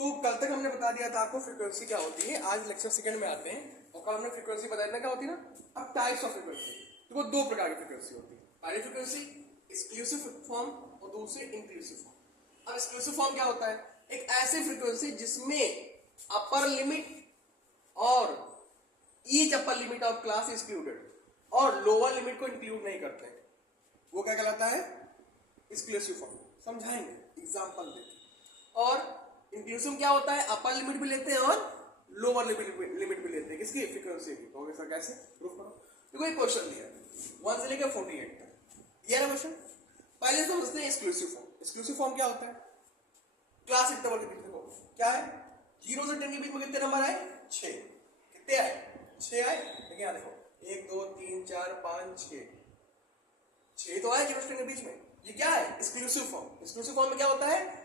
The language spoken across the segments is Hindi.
तो कल तक हमने बता दिया था आपको फ्रीक्वेंसी क्या होती है, आज लेक्चर सेकंड में आते हैं। और कल हमने फ्रीक्वेंसी बताया था क्या होती है ना। अब टाइप्स ऑफ फ्रीक्वेंसी, तो वो दो प्रकार की फ्रीक्वेंसी होती है। पहली फ्रीक्वेंसी एक्सक्लूसिव फॉर्म और दूसरी इंक्लूसिव फॉर्म। अब एक्सक्लूसिव फॉर्म क्या होता है? एक ऐसी फ्रीक्वेंसी जिसमें अपर लिमिट और each upper limit of class is included और लोअर लिमिट को इंक्लूड नहीं करते हैं, वो क्या कहलाता है? Exclusive form. समझाएंगे एग्जांपल देके। और इंक्लूसिव क्या होता है? अपर लिमिट भी लेते हैं और लोअर लिमिट भी लेते हैं। किसकी? फ्रीक्वेंसी की। तो सर कैसे प्रूफ करो? देखो एक क्वेश्चन दिया है 1 से लेकर 48 तक। ये ना क्वेश्चन। पहले समझते हैं एक्सक्लूसिव फॉर्म। एक्सक्लूसिव फॉर्म क्या होता है? क्लास इंटरवल के बीच में क्या है? 0 से 10 के बीच में कितने नंबर आए? 6। कितने आए? 6 आए। लेकिन यहाँ देखो 1 2 3 4 5 6 6 तो आए 0 से 10 के बीच में। ये क्या है? Exclusive form. एक्सक्लूसिव फॉर्म में क्या होता है?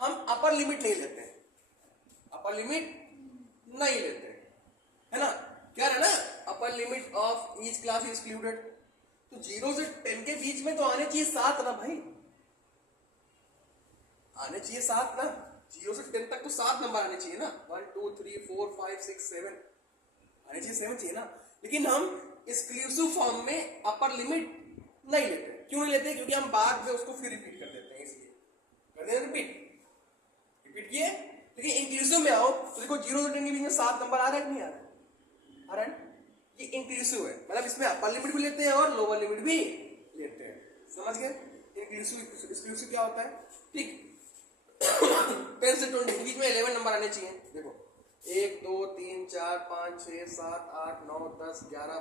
हम अपर लिमिट नहीं लेते हैं, अपर लिमिट नहीं लेते है ना। क्या है ना, upper limit of each class is included. तो 0 से 10 के बीच में तो आने चाहिए 7 ना भाई, आने चाहिए 7 ना। 0 से 10 तक तो 7 नंबर आने चाहिए ना। 1 2 3 4 5 6 7 आने चाहिए, 7 चाहिए ना। लेकिन हम एक्सक्लूसिव फॉर्म में अपर लिमिट नहीं लेते। क्यों नहीं लेते? क्योंकि हम बाद में उसको फिर रिपीट कर देते हैं, इसलिए कर देते हैं रिपीट किए। लेकिन इंक्लूसिव में आओ तो देखो 0 से 10 के बीच में 7 नंबर आ रहा है कि नहीं आ रहा है? आ रहा है। ये इंक्लूसिव है, मतलब इसमें अपर लिमिट भी लेते हैं और लोअर लिमिट भी लेते हैं। समझ गए? इंक्लूसिव एक्सक्लूसिव क्या होता है? ठीक 10 से 20 के बीच में 11 नंबर आने चाहिए। देखो 1 2 3 4 5 6 7 8 9 10 11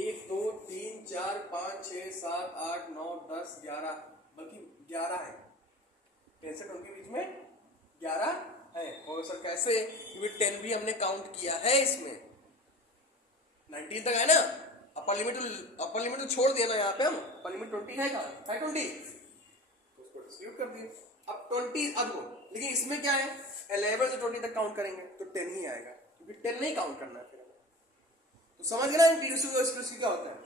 1 2 3 4 5 6 7 8 9 10 11 बल्कि 11 है। 10 से 20 के बीच में 11 है। और सर कैसे? क्योंकि 10 भी हमने काउंट किया है इसमें। 19 तक है ना। अपर लिमिट तो छोड़ दिया ना यहाँ पे हम। अपर लिमिट 20 है कहाँ? है 20, तो उसको डिस्ट्रीब्यूट कर दिए। अब 20 अब हो, लेकिन इसमें क्या है? 11 से 20 तक काउंट करेंगे तो 10 ही आएगा, क्योंकि 10 नहीं काउंट करना है फिर। तो समझ गए ना इंक्लूसिव और एक्सक्लूसिव क्या होता है?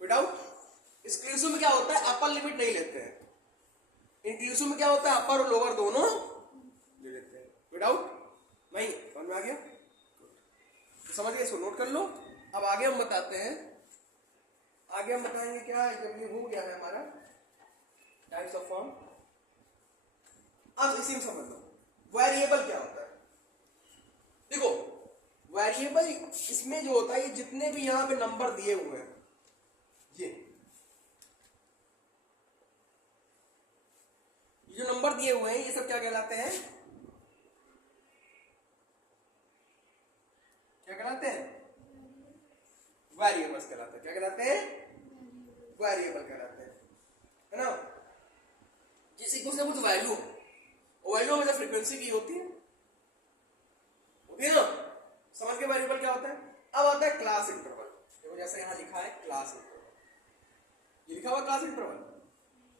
विदाउट एक्सक्लूसिव में क्या होता है? अपर लिमिट नहीं लेते हैं। इंक्लूसिव में क्या होता है? अपर और लोअर दोनों ले लेते हैं। विदाउट नहीं। समझ में आ गया? तो समझ गए, इसको नोट कर लो। अब आगे हम बताते हैं। आगे हम बताएंगे क्या, जब ये हो गया है हमारा टाइप्स ऑफ फॉर्म। अब इसी में समझ लो वेरिएबल क्या होता है। देखो वेरिएबल इसमें जो होता है, ये जितने भी यहां पे नंबर दिए हुए हैं, ये जो नंबर दिए हुए हैं, ये सब क्या कहलाते हैं? क्या कहलाते हैं? वेरिएबल्स कहलाते हैं। क्या कहलाते हैं? वेरिएबल कहलाते हैं, है ना। जिसकी कुछ ना कुछ वैल्यू हो, वैल्यू हमेशा फ्रीक्वेंसी की होती है ना। समझ के वेरिएबल क्या होता है? अब आता है क्लास इंटरवल। देखो जैसे यहां लिखा है क्लास इंटरवल, ये लिखा हुआ क्लास इंटरवल।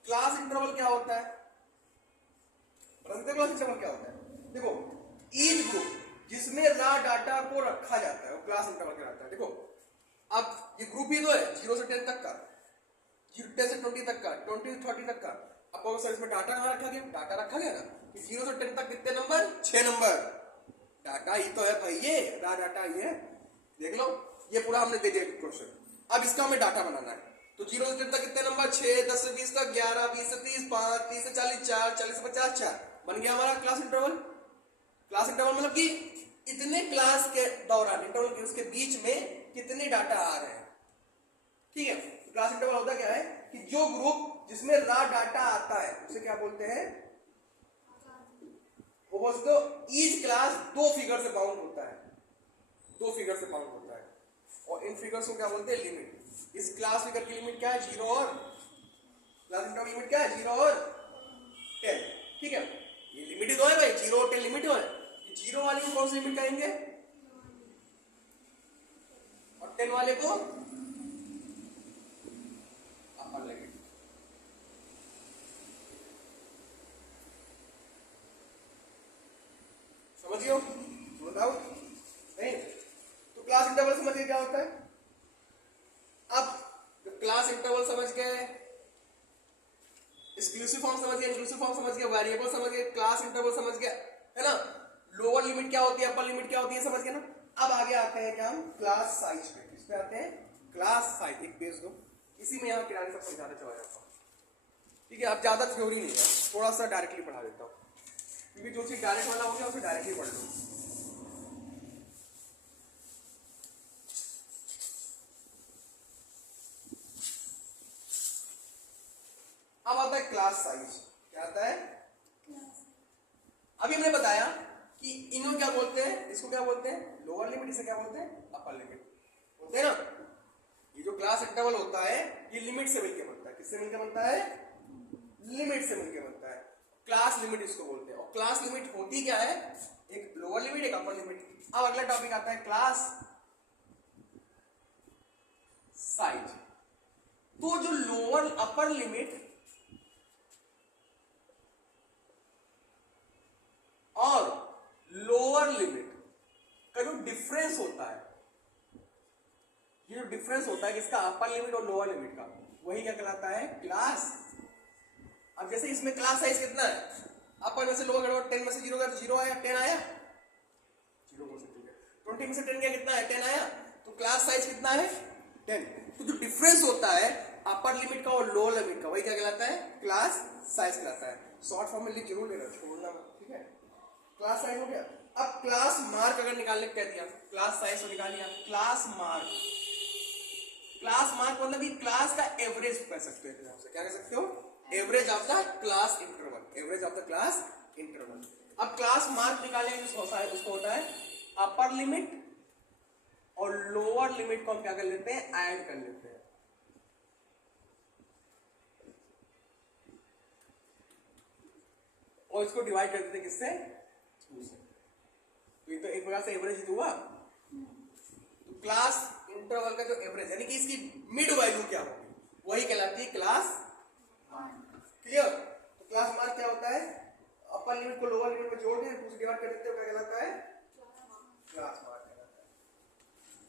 क्लास इंटरवल क्या होता है? क्लास इंटरवल क्या होता है? देखो ईच ग्रुप जिसमें रॉ डाटा को रखा जाता है वो क्लास इंटरवल कहलाता है। देखो अब ये ग्रुप ही तो है 0 से 10 तक का, 10 से 20 तक का, 20 से 30 तक का। अब सर इसमें डाटा कहां रखा गया? डाटा रखा गया ना कि 0 से 10 तक कितने नंबर? 6 नंबर। डाटा ही तो है भाई, ये रॉ डाटा ही है। देख लो ये पूरा हमने दे दिया क्वेश्चन। अब इसका हमें डाटा बनाना है। तो 0 से 10 तक कितने नंबर? 6, 10 से 20 तक 11, 20 से 30 5, 30 से 40 4, 40 से 50 4। बन गया हमारा क्लास इंटरवल। क्लास इंटरवल मतलब कि इतने क्लास के दौरान, इंटरवल के उसके बीच में कितने डाटा आ रहे हैं। ठीक है। क्लास इंटरवल होता क्या है कि जो ग्रुप जिसमें रॉ डाटा आता है उसे क्या बोलते हैं? वो बोलते हो ईच क्लास 2 फिगर से बाउंड होता है, 2 फिगर से बाउंड होता है। और इन फिगर्स को क्या बोलते हैं? लिमिट। इस क्लास फिगर की लिमिट क्या है? 0 और क्लास इंटरवल लिमिट क्या है? 0 और 10। ठीक है, ये लिमिट ही तो है भाई, 0 और 10 लिमिट ही है। 0 वाले को कौन सी लिमिट कहेंगे और 10 वाले को अपर लिमिट। समझियो? नो डाउट नहीं। तो क्लास इंटरवल समझिए क्या होता है। अब क्लास इंटरवल समझ गए, एक्सक्लूसिव फॉर्म समझ गया, इंक्लूसिव फॉर्म समझ गया, वेरिएबल समझ गया, क्लास इंटरवल समझ गया, है ना, लोअर लिमिट क्या होती है, अपर लिमिट क्या होती है, समझ गया ना। अब आगे आते हैं क्या हम क्लास साइज पे, किस पे आते हैं, क्लास साइज। एक पेज दो, इसी में यहाँ किराने सब समझाना चला जाता हूँ, ठीक है। अब ज्यादा थ्योरी नहीं है, थोड़ा सा डायरेक्टली पढ़ा देता हूँ, क्योंकि जो चीज डायरेक्ट वाला हो गया उसे डायरेक्टली पढ़ लो। अब आता है क्लास साइज। क्या आता है, अभी हमने बताया कि इनको क्या बोलते हैं, इसको क्या बोलते हैं, लोअर लिमिट, इसे क्या बोलते हैं, अपर लिमिट बोलते हैं ना। ये जो क्लास इंटरवल होता है ये लिमिट से मिलकर बनता है, किससे मिलकर बनता है, लिमिट से मिलकर बनता है, क्लास लिमिट इसको बोलते हैं। और क्लास लिमिट होती क्या है, एक लोअर लिमिट एक अपर लिमिट। अब अगला टॉपिक आता है क्लास साइज। तो जो लोअर अपर लिमिट और लोअर लिमिट का जो डिफरेंस होता है, ये जो डिफरेंस होता है किसका, अपर लिमिट और लोअर लिमिट का, वही क्या कहलाता है, क्लास। अब जैसे इसमें क्लास साइज कितना है, अपर में से लोअर घटाओ, 10 में से 0 गया तो 0 आया, 10 आया, 0 बोल सकते हैं, 20 में से 10 गया कितना है, 10 आया, तो क्लास साइज कितना है, 10। तो जो डिफरेंस होता है अपर लिमिट का और लोअर लिमिट का, वही क्या कहलाता है, क्लास साइज कहलाता है। शॉर्ट फॉर्म में लिख जरूर लेना, छोड़ना मत, ठीक है। क्लास साइज हो गया। अब क्लास मार्क अगर निकालने कह दिया, क्लास साइज तो निकाल लिया, क्लास मार्क, क्लास मार्क मतलब कि क्लास का एवरेज कह सकते हो, क्या कह सकते हो, average of the class interval, average of the class interval. अब क्लास मार्क निकालने उसको होता है अपर लिमिट और लोअर लिमिट को हम क्या कर लेते हैं, ऐड कर लेते हैं। और इसको डिवाइड कर देते हैं किससे, तो ये तो एक प्रकार से एवरेज ही हुआ। तो क्लास इंटरवल का जो एवरेज यानी कि इसकी मिड वैल्यू क्या होगी, वही कहलाती है क्लास मार्क। क्लियर। तो क्लास मार्क क्या होता है, अपर लिमिट को लोअर लिमिट में जोड़ के उसे डिवाइड कर देते हो, क्या कहलाता है, क्लास मार्क कहलाता है।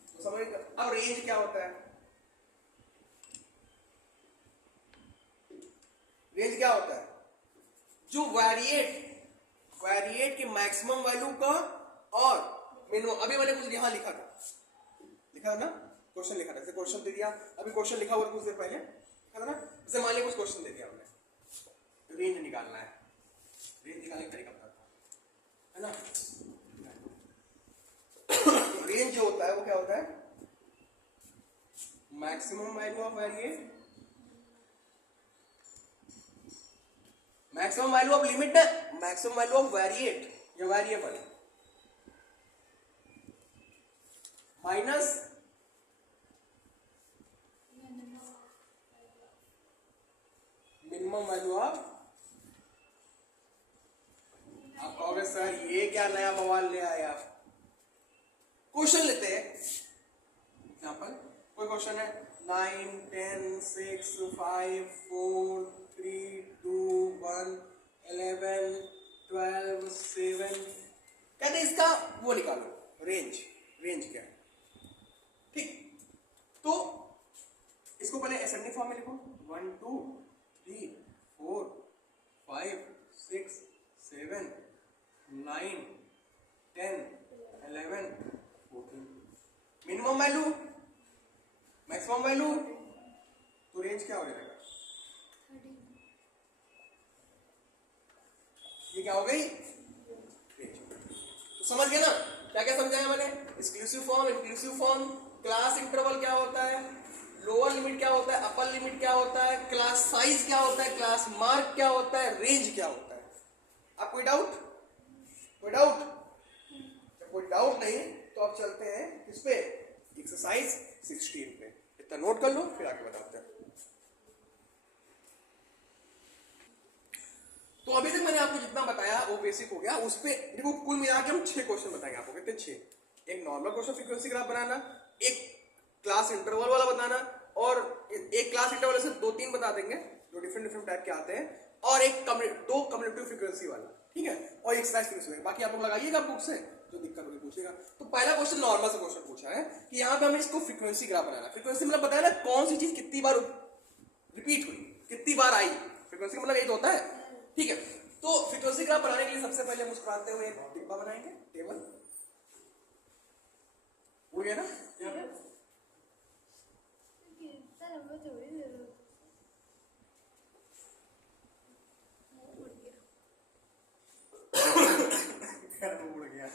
तो समझ। अब रेंज क्या होता है, रेंज क्या होता है, जो वेरिएट के मैक्सिमम वैल्यू का और मिनिमम। अभी मैंने कुछ यहां लिखा था ना, क्वेश्चन लिखा था, क्वेश्चन दे दिया, अभी क्वेश्चन लिखा हुआ कुछ देर पहले लिखा था ना, जैसे मान लिया कुछ क्वेश्चन दे दिया हमने, रेंज निकालना है, रेंज निकालने का तरीका बताता है ना। रेंज जो होता है वो क्या होता है, maximum value of variate, maximum value of limit, maximum value of variate या variable minus minimum value of. आप कहोगे सर ये क्या नया बवाल ले आए आप। क्वेश्चन लेते हैं एग्जांपल, कोई क्वेश्चन है 9 10 6 5 4 3 2 1 11 12 7, कहते इसका वो निकालो रेंज, रेंज क्या है, ठीक। तो इसको पहले असेंडिंग फॉर्म में लिखो, 1 2 3 4 5 6 7 9 10 11 14, मिनिमम वैल्यू मैक्सिमम वैल्यू, तो रेंज क्या हो जाएगा, ये क्या हो गई रेंज। तो समझ गए ना क्या क्या समझाया मैंने, exclusive form, inclusive form, class interval क्या होता है, लोअर लिमिट क्या होता है, अपर लिमिट क्या होता है, क्लास साइज क्या होता है, क्लास मार्क क्या होता है, रेंज क्या होता है। अब कोई डाउट, कोई डाउट, जब कोई डाउट नहीं तो अब चलते हैं किस पे, एक्सरसाइज 16 पे। इतना नोट कर लो फिर आगे बताते हैं। तो अभी तक मैंने आपको जितना बताया वो बेसिक हो गया, उस पे देखो कुल मिला के हम 6 क्वेश्चन बताएंगे आपको, कितने 6, एक नॉर्मल क्वेश्चन फ्रीक्वेंसी ग्राफ बनाना, एक क्लास इंटरवल वाला बनाना, और एक क्लास इंटरवल से 2-3 बता देंगे जो डिफरेंट टाइप के आते हैं, और एक 2 कम्युलेटिव फ्रीक्वेंसी वाला, ठीक है, और एक्सरसाइज फ्रीक्वेंसी। बाकी आप लोग लगाइएगा बुक से, जो दिक्कत होगी पूछेगा। तो पहला क्वेश्चन नॉर्मल से क्वेश्चन पूछा है कि यहाँ पे हमें इसको फ्रीक्वेंसी ग्राफ बनाना। फ्रीक्वेंसी मतलब बताया ना कौन सी चीज कितनी बार रिपीट हुई, कितनी बार आई फ्रीक्वेंसी मतलब यही तो होता है, ठीक है। तो फ्रीक्वेंसी ग्राफ बनाने के लिए सबसे पहले हम उसको आते हुए एक डिब्बा बनाएंगे, टेबल, वो है ना यहाँ पे। उड़ गया।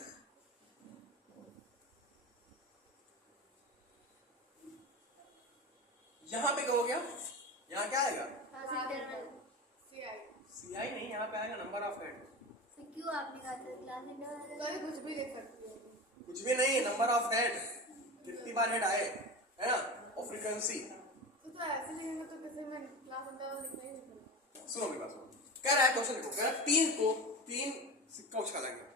यहाँ पे क्या हो गया, यहाँ क्या आएगा, सीआई नहीं, यहाँ पे आएगा नंबर ऑफ हेड। क्यों आपने कहा था क्लास इंटरवल? कुछ भी देख सकते हो, कुछ भी नहीं, नंबर ऑफ हेड, कितनी बार हेड आए, है ना, और फ्रीक्वेंसी। तो ऐसे लिखेंगे तो किसी में क्लास इंटरवल लिखना ही नहीं। सुनो मेरी बात सुनो, कह रहा है क्वेश्चन देखो, कह रहा है तीन सिक्का उछाला गया,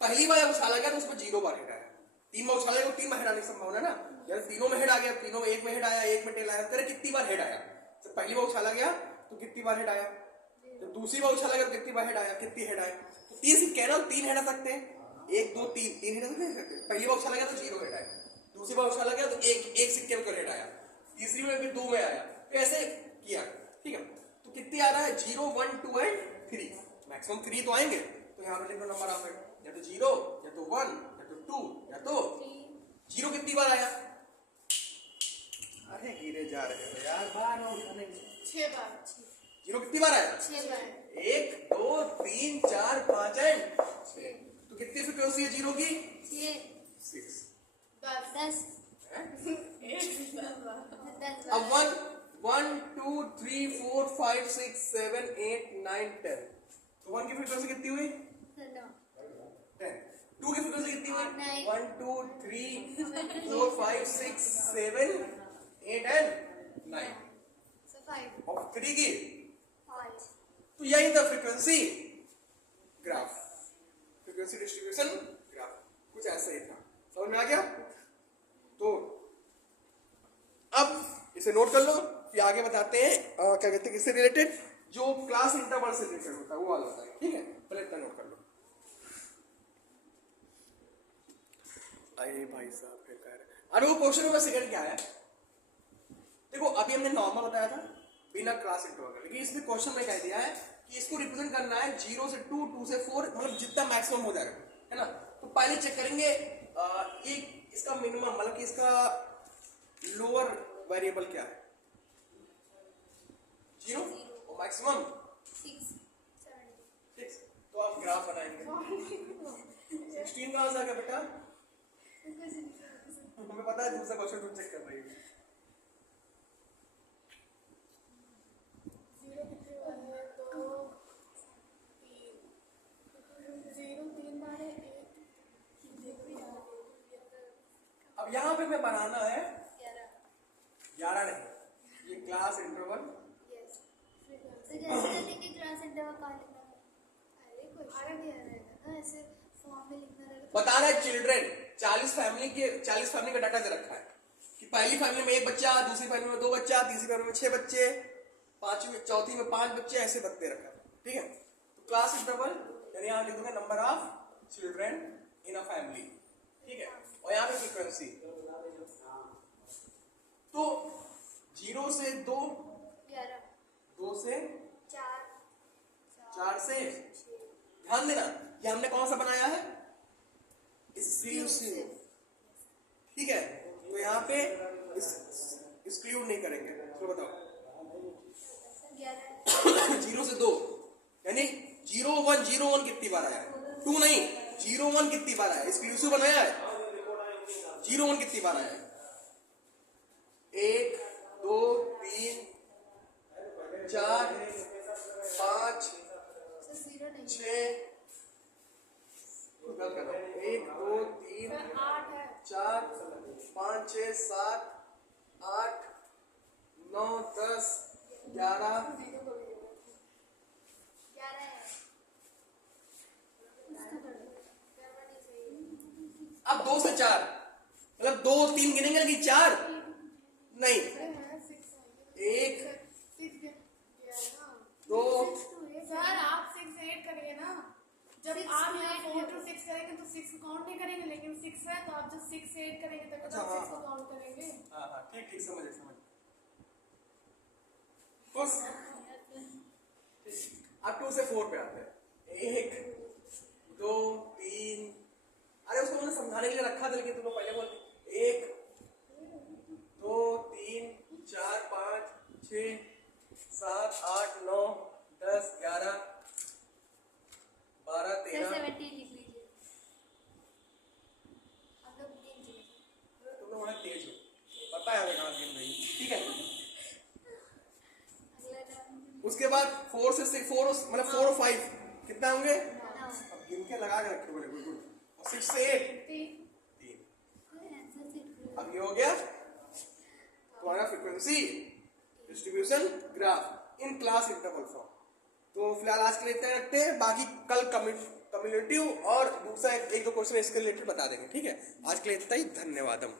पहली बार उछाला गया तो उसमें 0 बार हेड आया, 3 बार उछाला गया तो 3 बार हेड आने की संभावना है ना, यार तीनों में हेड आ गया, तीनों में एक में हेड आया, एक में टेल आया, कह रहे कितनी बार हेड आया, तो पहली बार उछाला गया तो कितनी बार हेड आया, तो दूसरी बार उछाला गया तो कितनी बार हेड आया, कितनी हेड आया, तो 3 सिक्के हैं ना, 3 हेड आ सकते हैं, 1 2 3 हेड नहीं सकते, पहली बार उछाला गया तो 0 हेड आया, दूसरी बार उछाला गया तो एक सिक्के में हेड आया, तीसरी में भी 2 में आया, तो ऐसे किया, ठीक है। तो कितनी आ रहा है, 0 1 2 एंड 3, मैक्सिमम 3 तो आएंगे, तो यहाँ पे लिख दो नंबर ऑफ हेड, या तो 0 या तो 1 या तो 2 या तो 0। कितनी बार आया, अरे गिरे जा रहे हो यार, बार बार उठाने में 6 बार। 0 कितनी बार आया, 6 बार। 1 2 3 4 5 एंड 6, तो कितनी फ्रीक्वेंसी है 0 की, 6। 10 अब 1 2 3 4 5 6 7 8 9 10, तो 1 की फ्रीक्वेंसी कितनी हुई, 10। 2 की फ्रीक्वेंसी कितनी हुई, 1 2 3 4 5 6 7 8 एंड 9, और 3 की, तो यही था frequency graph, frequency distribution graph, कुछ ऐसा ही था, समझ में आ गया। तो अब इसे नोट कर लो, फिर आगे बताते हैं क्या कहते हैं किससे रिलेटेड, जो क्लास इंटरवल से रिलेटेड होता है वो वाला होता है, ठीक है, पहले इतना नोट कर लो। अरे भाई साहब फिर कह रहे, अरे वो क्वेश्चन नंबर सेकंड क्या है, देखो अभी हमने नॉर्मल बताया था बिना क्लास इंटरवल, लेकिन इसमें क्वेश्चन में कह दिया है कि इसको रिप्रेजेंट करना है 0 से 2 2 से 4, मतलब जितना मैक्सिमम हो जाएगा, है ना। तो पहले चेक करेंगे ये इसका मिनिमम, मतलब कि इसका लोअर वेरिएबल क्या है, 0 और मैक्सिमम 6, तो आप ग्राफ बनाएंगे। 16 कहां से आ गया बेटा, हमें पता है दूसरा क्वेश्चन तुम चेक कर रही हो। 0 कितने बार है, 2 3 0 3 बार है, 1। अब यहाँ पे मैं बनाना है 11 नहीं, ये क्लास इंटरवल, क्लास इंटरवल कहाँ लिखना है? अरे क्वेश्चन दिया रहेगा ना, ऐसे फॉर्म में लिखना रहेगा। बता रहा है चिल्ड्रेन, 40 फैमिली का डाटा दे रखा है कि पहली फैमिली में 1 बच्चा, दूसरी फैमिली में 2 बच्चा, तीसरी फैमिली में 6 बच्चे, चौथी में 5 बच्चे, ऐसे बच्चे रखा है, ठीक है। तो क्लास इंटरवल यानी यहाँ लिख दूंगा number of children in a family, ठीक है, और यहाँ पे फ्रीक्वेंसी, तो 0 से 2, 2 से 4 से, ध्यान देना ये हमने कौन सा बनाया है, एक्सक्लूसिव, ठीक है। तो यहाँ पे एक्सक्लूड नहीं करेंगे, तो बताओ 0 से 2 यानी 0 1 0 1 कितनी बार आया, 2 नहीं 0 1 कितनी बार आया, एक्सक्लूसिव बनाया है, 0 1 कितनी बार आया, 1 2 3 4 5 6, 1 2 3 4 5 6 7 8 9 10 11, अब 2 से 4 मतलब 2 3 गिनेंगे कि 4 नहीं, 1 2 सर आप 6 8 करिए ना, जब आप यहाँ 4 to 6 करेंगे तो 6 को काउंट नहीं करेंगे, लेकिन 6 है तो आप जब 6 8 करेंगे तब अच्छा, आप 6 को हाँ। काउंट करेंगे। हाँ ठीक समझे बस अब 2 से 4 पे आते हैं। 1 2 3, अरे उसको मैंने समझाने के लिए रखा था लेकिन तुम लोग पहले बोलते। 1 2 3 4 5 6 7 8 9 10 11 12 13। 17 लिख लीजिए। हम लोग गिन लीजिए। तुम लोग बड़ा तेज हो, पता है हमें कहाँ गिन रही। ठीक है, अगला नाम उसके बाद 4 से 6 4 मतलब 4 और 5 कितना होंगे? नाउ। अब गिन के लगा के रखे बोले बिल्कुल। और 6 से 8 3 3। कोई आंसर सीट अब ये हो गया तुम्हारा frequency distribution graph in class interval form. तो फिलहाल आज के लिए इतना रखते हैं, बाकी कल कम्युलेटिव और दूसरा एक दो क्वेश्चन इसके रिलेटेड बता देंगे। ठीक है, आज के लिए इतना ही, धन्यवादम।